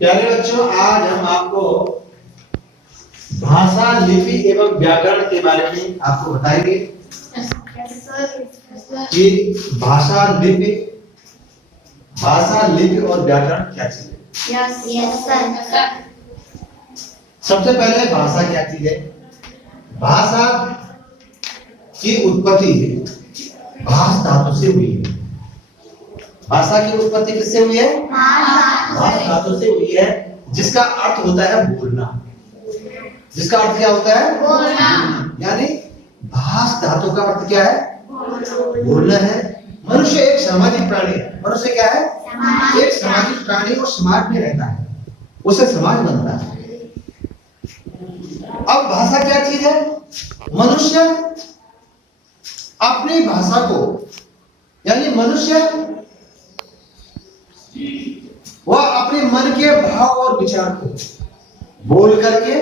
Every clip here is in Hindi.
प्यारे बच्चों, आज हम आपको भाषा, लिपि एवं व्याकरण के बारे में आपको बताएंगे कि भाषा, लिपि और व्याकरण क्या चीज है। सबसे पहले भाषा क्या चीज है। भाषा की उत्पत्ति भाष धातु से हुई है। भाषा की उत्पत्ति किससे हुई है? भाष धातु से हुई है, जिसका अर्थ होता है बोलना। जिसका अर्थ क्या होता है? बोलना। यानी भाष धातु का अर्थ क्या है? बोलना है। मनुष्य एक सामाजिक प्राणी है। मनुष्य क्या है? एक सामाजिक प्राणी और समाज में रहता है, उसे समाज बनता है। अब भाषा क्या चीज है? मनुष्य अपनी भाषा को, यानी मनुष्य वह अपने मन के भाव और विचार को बोल करके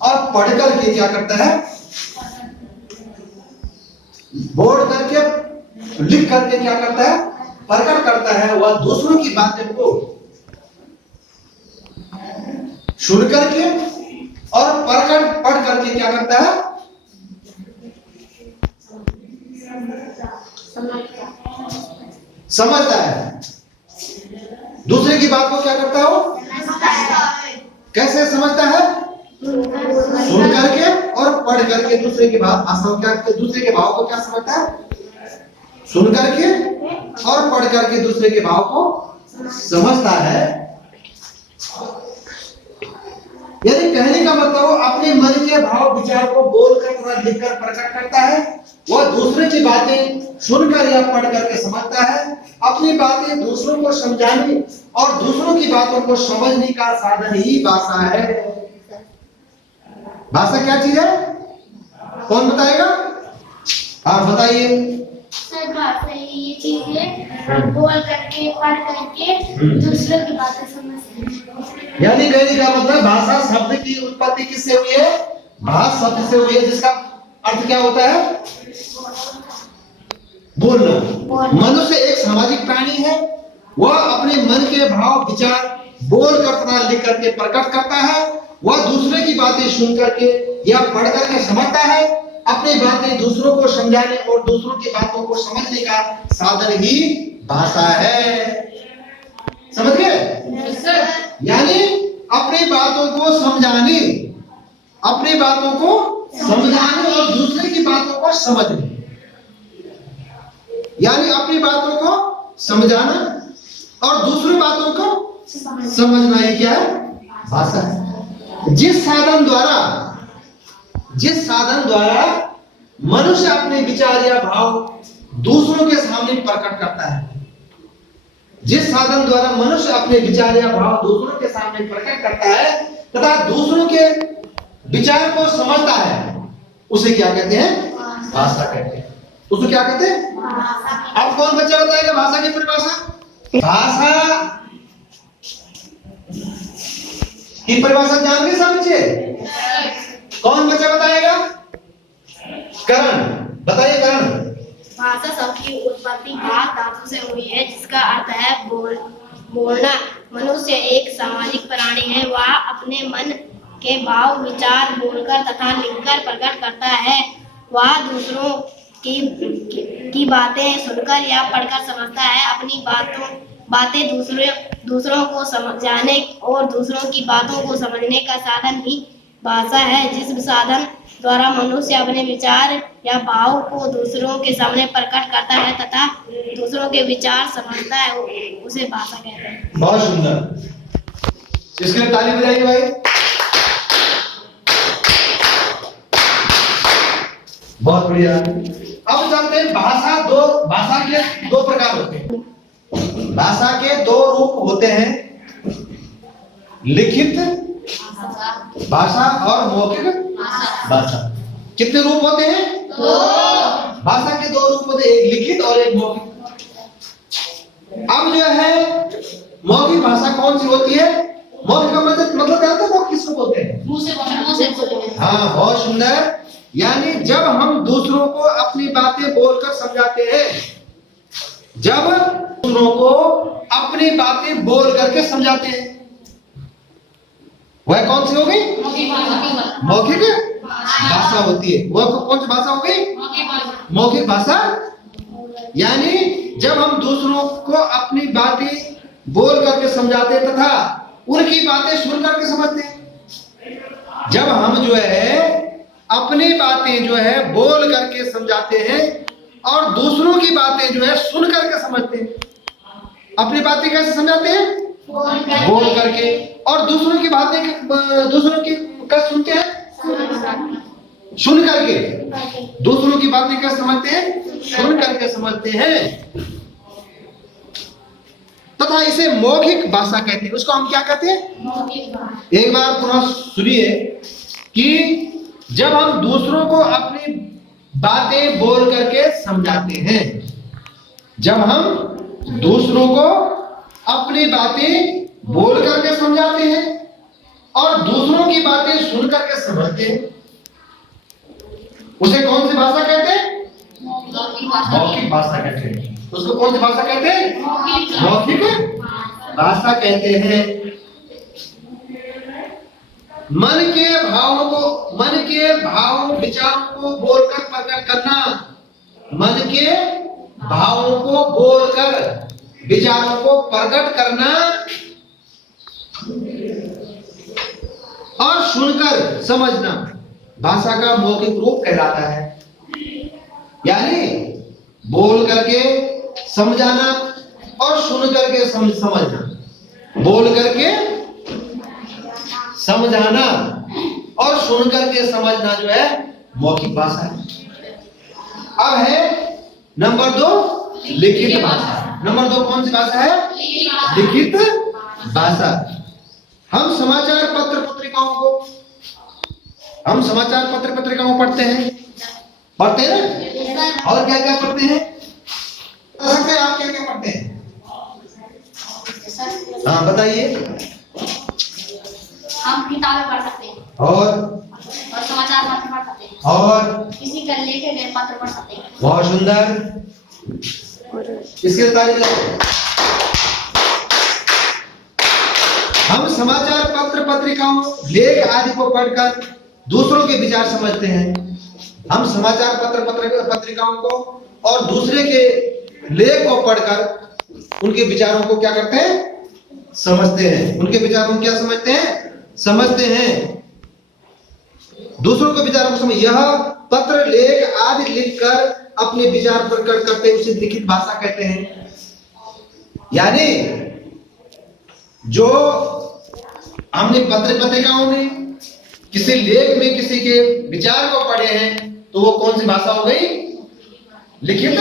और पढ़ करके क्या करता है? बोल करके, लिख करके क्या करता है? प्रकट करता है। वह दूसरों की बातें को सुन करके और पढ़ करके क्या करता है? समझता है। दूसरे की बात को क्या करता है? वो कैसे समझता है? सुन करके और पढ़ करके दूसरे की बात, दूसरे के भाव को क्या समझता है? सुन करके और पढ़ करके दूसरे के भाव को समझता है। यानी कहने का मतलब वो अपने मन के भाव विचार को बोलकर तथा लिखकर प्रकट करता है। वह दूसरे की बातें सुनकर या पढ़ करके समझता है। अपनी बातें दूसरों को समझाने और दूसरों की बातों को समझने का साधन ही भाषा है। भाषा क्या चीज है? कौन बताएगा? आप बताइए। सर, भाषा ये चीज है बोल करके, पढ़ करके दूसरों की बातें समझते। यानी कहने का मतलब भाषा शब्द की उत्पत्ति किससे हुई है? भाष शब्द से हुई है, जिसका अर्थ क्या होता है? बोलना। मनुष्य एक सामाजिक प्राणी है। वह अपने मन के भाव विचार बोल कर तथा लिख करके प्रकट करता है। वह दूसरे की बातें सुन करके या पढ़ करके समझता है। अपनी बातें दूसरों को समझाने और दूसरों की बातों को समझने का साधन ही भाषा है। समझ गए? यानी अपनी बातों को समझाने, अपनी बातों को समझाने और दूसरे की बातों को समझने, यानी अपनी बातों को समझाना और दूसरी बातों को समझना, ही क्या है? भाषा है। जिस साधन द्वारा मनुष्य अपने विचार या भाव दूसरों के सामने प्रकट करता है, जिस साधन द्वारा मनुष्य अपने विचार या भाव दूसरों के सामने प्रकट करता है तथा दूसरों के विचार को समझता है, उसे क्या कहते हैं? भाषा कहते हैं। उसको क्या कहते हैं? अब कौन बच्चा बताएगा भाषा की परिभाषा? भाषा की परिभाषा जान गए सब बच्चे? कौन बच्चा बताएगा? करण बताइए। करण, भाषा शब्द की उत्पत्ति भाष धातु से हुई है, जिसका अर्थ है बोलना। मनुष्य एक सामाजिक प्राणी है। वह अपने मन के भाव विचार बोलकर तथा लिखकर प्रकट करता है। वह दूसरों की बातें सुनकर या पढ़कर समझता है। अपनी बातें दूसरों को समझाने और दूसरों की बातों को समझने का साधन ही भाषा है। जिस साधन द्वारा मनुष्य अपने विचार या भाव को दूसरों के सामने प्रकट करता है तथा दूसरों के विचार समझता है, उसे भाषा कहते हैं। बहुत सुंदर, इसके लिए ताली बजाइए भाई। बहुत बढ़िया। अब जानते हैं भाषा के दो प्रकार होते हैं। भाषा के दो रूप होते हैं, लिखित भाषा और मौखिक भाषा। कितने रूप होते हैं? दो। भाषा के दो रूप होते हैं, एक लिखित और एक मौखिक। अब जो है मौखिक भाषा कौन सी होती है? मौखिक का मतलब क्या होता है? मौखिक किसको बोलते हैं? मुंह से बोलते हैं। हाँ, बहुत सुंदर। यानी जब हम दूसरों को अपनी बातें बोलकर समझाते हैं, जब दूसरों को अपनी बातें बोल करके समझाते हैं, वह कौन सी हो गई? मौखिक भाषा होती है। वह कौन सी भाषा हो गई? मौखिक भाषा। यानी जब हम दूसरों को अपनी बातें बोल करके समझाते हैं तथा उनकी बातें सुन करके समझते हैं। जब हम जो है अपनी बातें जो है बोल करके समझाते हैं और दूसरों की बातें जो है सुन करके समझते हैं। अपनी बातें कैसे समझाते हैं? बोल करके। और दूसरों की बातें दूसरों की कैसे सुनते हैं? सुन करके। दूसरों की बातें कैसे समझते हैं? सुन करके समझते हैं तथा इसे मौखिक भाषा कहते हैं। उसको हम क्या कहते हैं? एक बार पुनः सुनिए कि जब हम दूसरों को अपनी बातें बोल करके समझाते हैं, जब हम दूसरों को अपनी बातें बोल करके समझाते हैं और दूसरों की बातें सुन करके समझते हैं, उसे कौन सी भाषा कहते हैं? मौखिक भाषा कहते हैं। उसको कौन सी भाषा कहते हैं? मौखिक भाषा कहते हैं। मन के भाव विचारों को बोलकर प्रकट करना, मन के भावों को बोलकर विचारों को प्रकट करना और सुनकर समझना भाषा का मौखिक रूप कहलाता है। यानी बोल करके समझाना और सुन करके समझना, बोल करके समझाना और सुन करके समझना जो है मौखिक भाषा है। अब है नंबर 2 लिखित भाषा। नंबर 2 कौन सी भाषा है? लिखित भाषा। हम समाचार पत्र पत्रिकाओं पढ़ते हैं ना? और क्या क्या पढ़ते हैं? आप क्या क्या पढ़ते हैं? हाँ बताइए। हम किताबें पढ़ सकते हैं और समाचार पत्र पढ़ सकते हैं और किसी का लिखे गए पत्र पढ़ सकते हैं। बहुत सुंदर, इसके तारीफ लगाओ। हम समाचार पत्र पत्रिकाओं लेख आदि को पढ़कर दूसरों के विचार समझते हैं। हम समाचार पत्र पत्रिकाओं को और दूसरे के लेख को पढ़कर उनके विचारों को क्या करते हैं? समझते हैं। उनके विचारों को क्या समझते हैं? समझते हैं। दूसरों के विचारों को समझ, यह पत्र लेख आदि लिखकर अपने विचार प्रकट करते हैं, उसे लिखित भाषा कहते हैं। यानी जो हमने पत्र पत्रिकाओं में किसी लेख में किसी के विचार को पढ़े हैं तो वो कौन सी भाषा हो गई? लिखित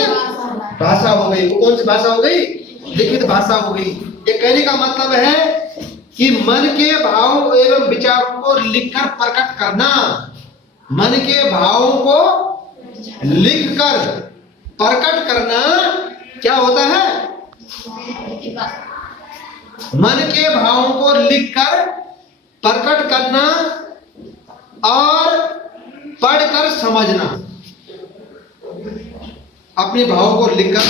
भाषा हो गई। वो कौन सी भाषा हो गई? लिखित भाषा हो गई। ये कहने का मतलब है कि मन के भाव एवं विचारों को लिखकर प्रकट करना, मन के भावों को लिखकर प्रकट करना क्या होता है? मन के भावों को लिखकर प्रकट करना और पढ़कर समझना। अपने भावों को लिखकर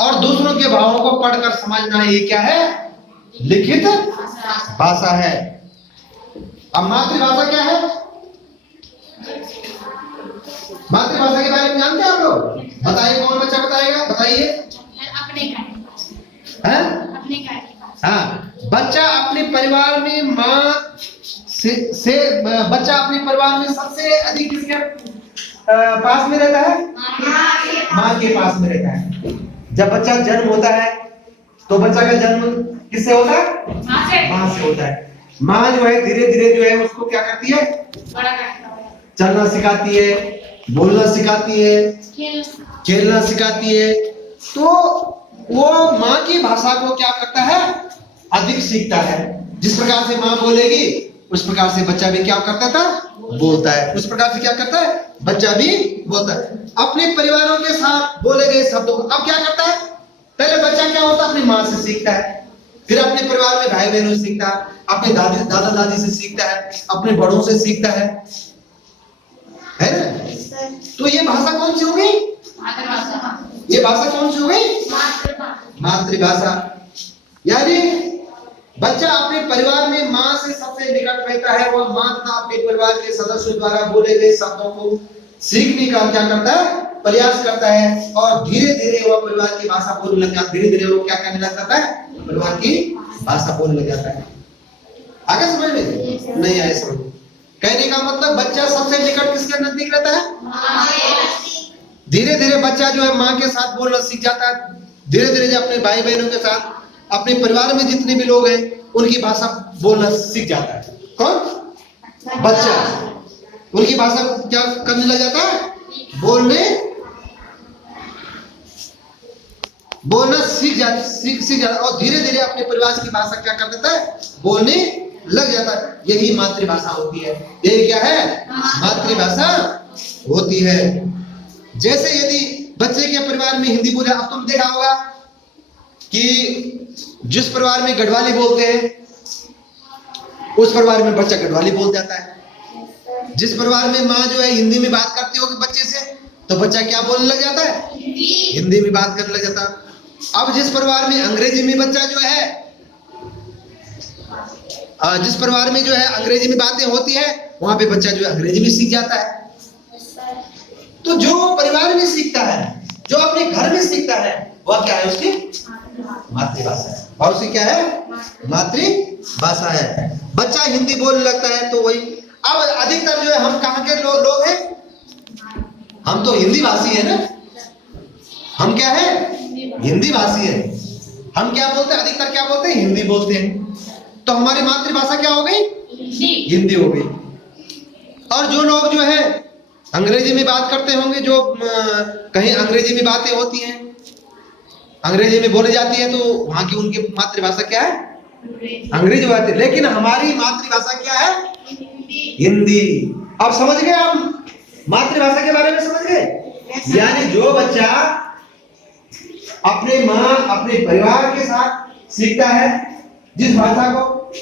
और दूसरों के भावों को पढ़कर समझना, ये क्या है? लिखित भाषा है। अब मातृभाषा क्या है? मातृभाषा के बारे में जानते हैं आप लोग? बताइए, कौन बच्चा बताएगा? बताइए। हाँ, बच्चा अपने परिवार में माँ से बच्चा अपने परिवार में सबसे अधिक किसके पास में रहता है? माँ के पास में रहता है। जब बच्चा जन्म होता है तो बच्चा का जन्म किससे होता है? माँ से होता है। माँ जो है धीरे धीरे जो है उसको क्या करती है? चलना सिखाती है, बोलना सिखाती है, खेलना सिखाती है। तो वो माँ की भाषा को क्या करता है? अधिक सीखता है। जिस प्रकार से माँ बोलेगी उस प्रकार से बच्चा भी क्या करता था? बोलता है। उस प्रकार से क्या करता है? बच्चा भी बोलता है। अपने परिवारों के साथ बोले गए शब्दों को अब क्या करता है? पहले बच्चा क्या होता है? अपनी माँ से सीखता है, फिर अपने परिवार में भाई बहनों से सीखता है, अपने दादा दादी से सीखता है, अपने बड़ों से सीखता है ना? तो ये भाषा कौन सी हो गई? ये भाषा कौन सी हो गई? मातृभाषा। यानी बच्चा अपने परिवार में माँ से सबसे निकट रहता है, वह माँ तथा अपने परिवार के सदस्यों द्वारा बोले गए शब्दों को सीखने का क्या करता है, प्रयास करता है, और धीरे धीरे वह परिवार की भाषा बोलने लग जाता है। धीरे धीरे वो क्या करने लग जाता है, परिवार की भाषा बोलने लग जाता है। आगे समझ में नहीं आए समझ? कहने का मतलब बच्चा सबसे निकट किसके नजदीक रहता है? धीरे धीरे बच्चा जो है माँ के साथ बोलना सीख जाता है। धीरे धीरे जो अपने भाई बहनों के साथ, अपने परिवार में जितने भी लोग हैं उनकी भाषा बोलना सीख जाता है। कौन? बच्चा उनकी भाषा क्या करने लग जाता है, बोलना सीख जाता, और धीरे धीरे अपने परिवार की भाषा क्या कर देता है, बोलने लग जाता है। यही मातृभाषा होती है। यही क्या है, मातृभाषा होती है। जैसे यदि बच्चे के परिवार में हिंदी बोले, अब तुम देखा होगा कि जिस परिवार में गढ़वाली बोलते हैं उस परिवार में बच्चा गढ़वाली बोल जाता है। जिस परिवार में माँ जो है हिंदी में बात करती होगी बच्चे से, तो बच्चा क्या बोलने लग जाता है, हिंदी में बात करने लग जाता है। अब जिस परिवार में अंग्रेजी में बच्चा जो है, जिस परिवार में जो है अंग्रेजी में बातें होती है, वहां पे बच्चा जो है अंग्रेजी में सीख जाता है। तो जो परिवार में सीखता है, जो अपने घर में सीखता है, वह क्या है, उसकी मातृभाषा है। और उसकी क्या है, मातृभाषा है। बच्चा हिंदी बोलने लगता है तो वही। अब अधिकतर जो है हम कहाँ के लोग हैं, हम तो हिंदी भाषी है ना। हम क्या है, हिंदी भाषी है। हम क्या बोलते हैं, अधिकतर क्या बोलते हैं, हिंदी बोलते हैं। तो हमारी मातृभाषा क्या हो गई, हिंदी हो गई। और जो लोग जो है अंग्रेजी में बात करते होंगे, जो कहीं अंग्रेजी में बातें होती हैं, अंग्रेजी में बोली जाती है, तो वहां की उनकी मातृभाषा क्या है, अंग्रेजी बात है। लेकिन हमारी मातृभाषा क्या है, हिंदी। अब समझ गए, हम मातृभाषा के बारे में समझ गए। यानी जो बच्चा अपने माँ, अपने परिवार के साथ सीखता है जिस भाषा को,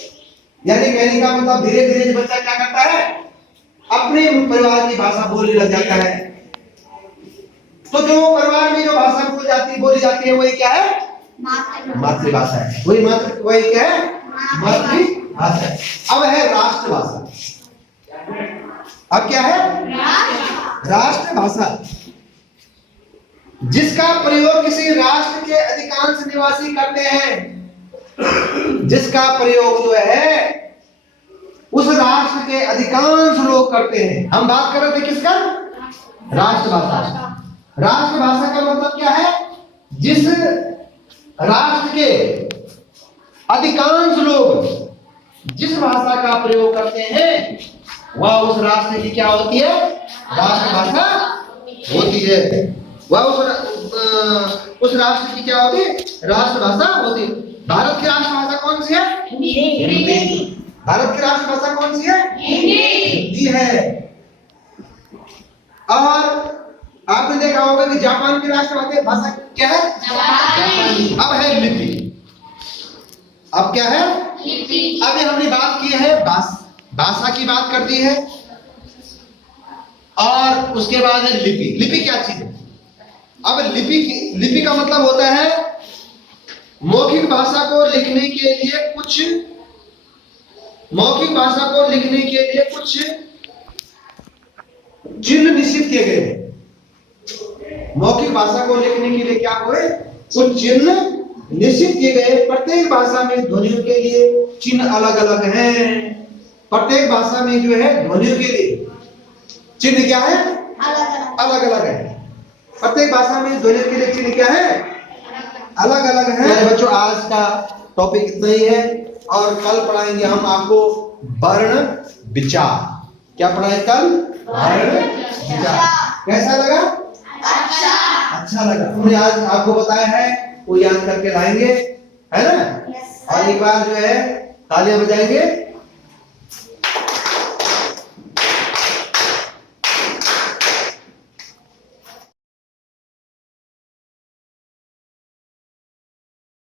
यानी कहने का मतलब धीरे धीरे बच्चा क्या करता है, अपने परिवार की भाषा बोलने लग जाता है। तो जो परिवार में जो भाषा बोली जाती है वही क्या है, मातृभाषा है। वही क्या है, मातृभाषा है। अब है राष्ट्रभाषा। अब क्या है, राष्ट्रभाषा, जिसका प्रयोग किसी राष्ट्र के अधिकांश निवासी करते हैं। जिसका प्रयोग जो है उस राष्ट्र के अधिकांश लोग करते हैं। हम बात कर रहे थे किसका, राष्ट्रभाषा। राष्ट्रभाषा का मतलब क्या है, जिस राष्ट्र के अधिकांश लोग जिस भाषा का प्रयोग करते हैं वह उस राष्ट्र की क्या होती है, राष्ट्रभाषा होती है। वह उस राष्ट्र की क्या होती है, राष्ट्रभाषा होती है। भारत की राष्ट्रभाषा कौन सी है, हिंदी। भारत की राष्ट्रभाषा कौन सी है, हिंदी है। और आपने देखा होगा कि जापान की राष्ट्रभाषा क्या है, जापानी। अब है लिपि। अब क्या है, लिपि। अभी हमने बात की है भाषा की बात कर दी है, और उसके बाद है लिपि। लिपि क्या चीज है? अब लिपि का मतलब होता है मौखिक भाषा को लिखने के लिए कुछ, मौखिक भाषा को लिखने के लिए कुछ चिन्ह निश्चित किए गए हैं। मौखिक भाषा को लिखने के लिए क्या हुए, कुछ चिन्ह निश्चित किए गए। प्रत्येक भाषा में ध्वनियों के लिए चिन्ह अलग अलग हैं। प्रत्येक भाषा में जो है ध्वनियों के लिए चिन्ह क्या है, अलग अलग है। प्रत्येक भाषा में ध्वनियों के लिए चिन्ह क्या है, अलग अलग है। बच्चों आज का टॉपिक इतना ही है, और कल पढ़ाएंगे हम आपको वर्ण विचार। क्या पढ़ाएं कल, वर्ण विचार। कैसा लगा, अच्छा लगा। हमने आज आपको बताया है, वो याद करके लाएंगे, है ना। और एक बार जो है तालियां बजाएंगे।